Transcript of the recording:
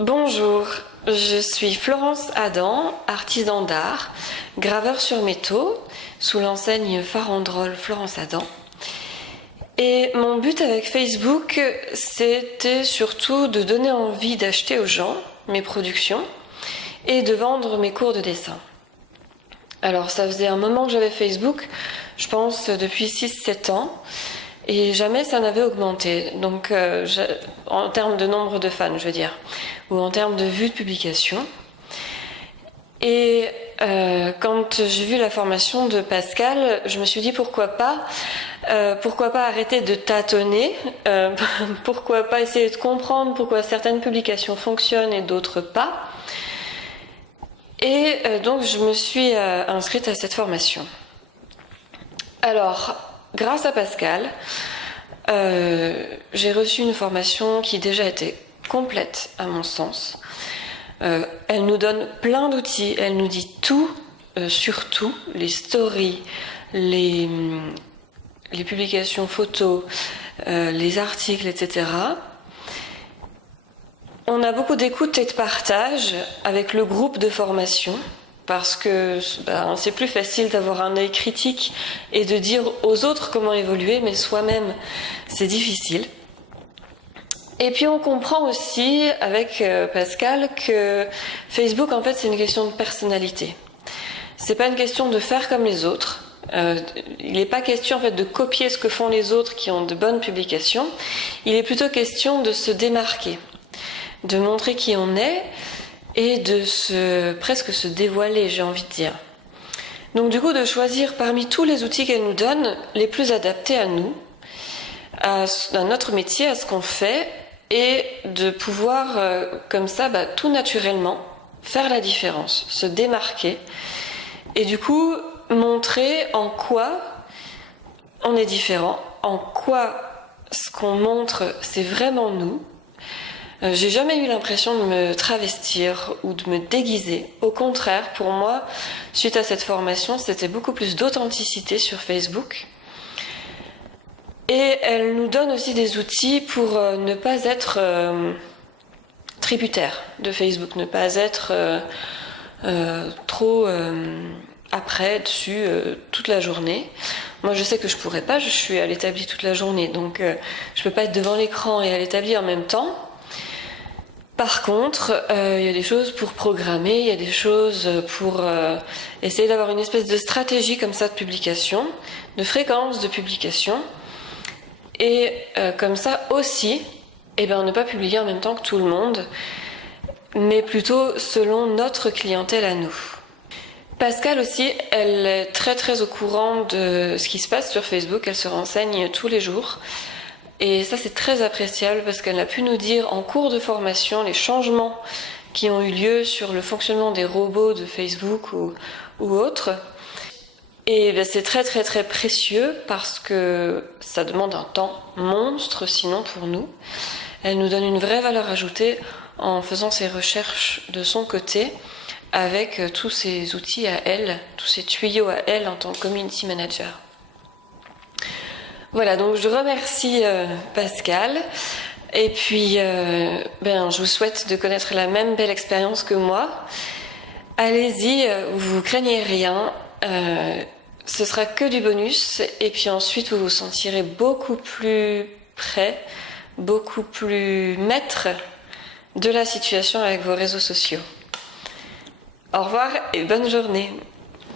Bonjour, je suis Florence Adam, artisan d'art, graveur sur métaux, sous l'enseigne Farandrol Florence Adam. Et mon but avec Facebook, c'était surtout de donner envie d'acheter aux gens mes productions et de vendre mes cours de dessin. Alors ça faisait un moment que j'avais Facebook, je pense depuis 6-7 ans, et jamais ça n'avait augmenté, donc en termes de nombre de fans, je veux dire, ou en termes de vues de publication. Et quand j'ai vu la formation de Pascal, je me suis dit pourquoi pas arrêter de tâtonner, pourquoi pas essayer de comprendre pourquoi certaines publications fonctionnent et d'autres pas. Et donc je me suis inscrite à cette formation. Alors, grâce à Pascal, j'ai reçu une formation qui déjà était complète à mon sens. Elle nous donne plein d'outils, elle nous dit tout sur tout, les stories, les publications photos, les articles, etc. On a beaucoup d'écoute et de partage avec le groupe de formation parce que c'est plus facile d'avoir un œil critique et de dire aux autres comment évoluer, mais soi-même c'est difficile. Et puis on comprend aussi avec Pascal que Facebook en fait c'est une question de personnalité. C'est pas une question de faire comme les autres. Il n'est pas question en fait de copier ce que font les autres qui ont de bonnes publications. Il est plutôt question de se démarquer, de montrer qui on est et de presque se dévoiler, j'ai envie de dire. Donc du coup de choisir parmi tous les outils qu'elle nous donne les plus adaptés à nous, à notre métier, à ce qu'on fait, et de pouvoir comme ça tout naturellement faire la différence, se démarquer et du coup montrer en quoi on est différent, en quoi ce qu'on montre c'est vraiment nous. J'ai jamais eu l'impression de me travestir ou de me déguiser. Au contraire, pour moi, suite à cette formation, c'était beaucoup plus d'authenticité sur Facebook. Et elle nous donne aussi des outils pour ne pas être tributaire de Facebook, ne pas être trop après, dessus, toute la journée. Moi, je sais que je pourrais pas, je suis à l'établi toute la journée, donc je peux pas être devant l'écran et à l'établi en même temps. Par contre, il y a des choses pour programmer, il y a des choses pour essayer d'avoir une espèce de stratégie comme ça de publication, de fréquence de publication. Et comme ça aussi, ne pas publier en même temps que tout le monde, mais plutôt selon notre clientèle à nous. Pascal aussi, elle est très très au courant de ce qui se passe sur Facebook, elle se renseigne tous les jours. Et ça c'est très appréciable parce qu'elle a pu nous dire en cours de formation les changements qui ont eu lieu sur le fonctionnement des robots de Facebook ou autres. Et c'est très très très précieux parce que ça demande un temps monstre sinon pour nous. Elle nous donne une vraie valeur ajoutée en faisant ses recherches de son côté avec tous ces outils à elle, tous ces tuyaux à elle en tant que community manager. Voilà, donc je remercie Pascal et puis je vous souhaite de connaître la même belle expérience que moi. Allez-y, vous craignez rien. Ce sera que du bonus et puis ensuite vous vous sentirez beaucoup plus près, beaucoup plus maître de la situation avec vos réseaux sociaux. Au revoir et bonne journée.